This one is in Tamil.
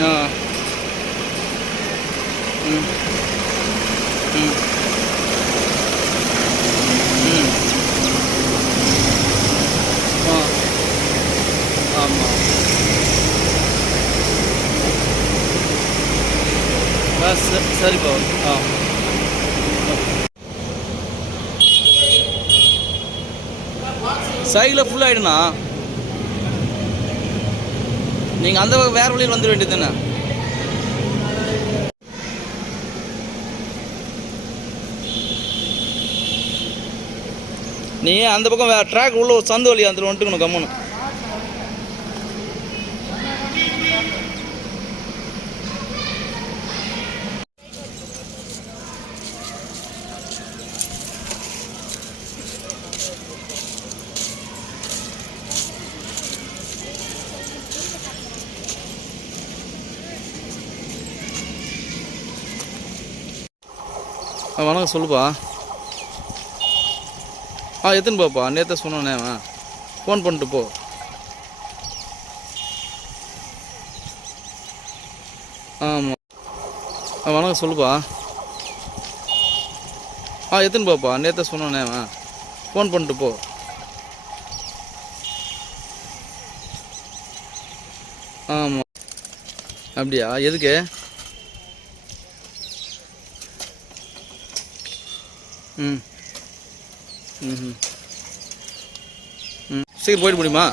ஆ. ம். ம். ம். ஆ. ஆமாம் ஆ சரிப்பா ஆ. சைடில் ஃபுல்லாகிடுண்ணா நீங்கள் அந்த பக்கம் வேறு வழியில் வந்துட வேண்டியது தானே நீ அந்த பக்கம் வேறு ட்ராக் உள்ள ஒரு சந்து வழி அந்த வந்துட்டுக்கணும் கம்முன்னு வணக்கம் சொல்லுப்பா. ஆ எத்தனை பாப்பா. நேற்று சொன்னானே அவன். ஃபோன் பண்ணிட்டு போ. ஆமாம் ஆ வணக்கம் சொல்லுப்பா. ஆ எத்தனை பாப்பா. நேற்று சொன்னோன்னே அவன். ஃபோன் பண்ணிட்டு போ. ஆமாம் அப்படியா? எதுக்கு? ம். ம் ம். சீக்கிரம் போயிட்டு முடியுமா?